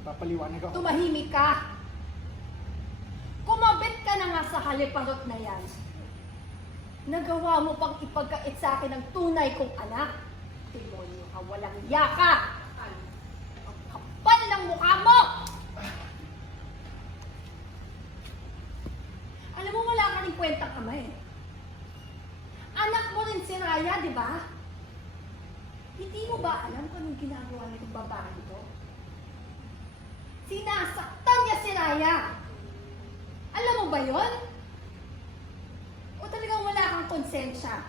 Magpapaliwanag ako. Tumahimik ka. Kumabit ka na nga sa haliparot na yan. Nagawa mo pang ipagkait sa akin ng tunay kong anak. Demonyo ka, walang yaka. Ang kapal ng mukha mo! Alam mo, wala ka rin kwentang ama eh. Anak mo rin si Raya, di ba? Hindi mo ba alam kung anong ginagawa nitong babae ito? Sinasaktan niya si Raya. Alam mo ba yon? O talagang wala kang konsensya?